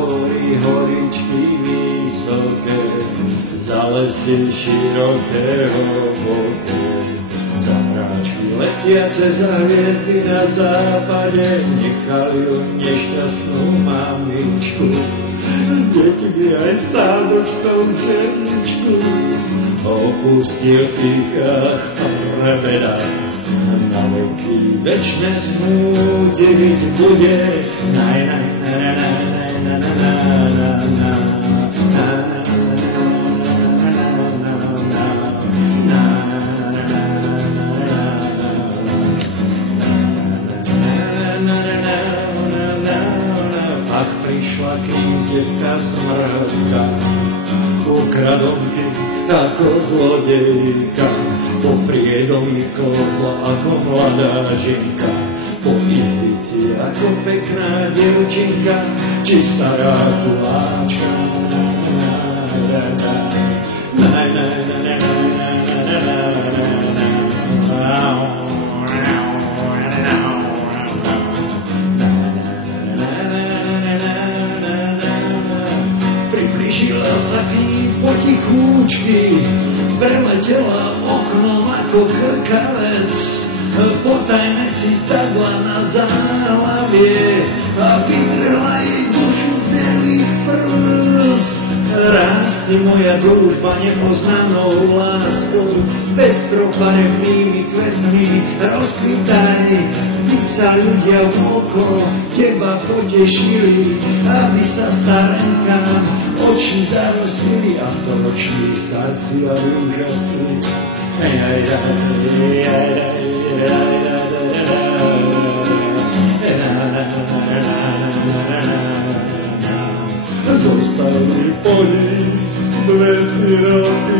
hory, horičky vysoké, za lesy široké, hlboké, za mráčky letiace, za hviezdy na západe, nechali ju nešťastnú mamičku, s deťmi aj s tádočkou ženičku. Opustil ich prebeda, na veky večné smútiť bude. Ach, prišla kým devka smrtka, ukradonky ako zlodejka, po priedomí klozla ako mladá ženka, po izbici ako pekná dievčinka, či stará kuláčka. Priblížila sa k ním potichúčky, preletela oknom ako krkavec, potajne si sadla na záhlavie a vytrela jej dušu z bielých prst. Rásti moja družba nepoznanou láskou, pestrofarebnými kvetmi rozkvitaj, by sa ľudia okolo teba potešili, aby sa starenkám oči zarosili a storoční starci a úžasní. Zostali po nich dve siroty,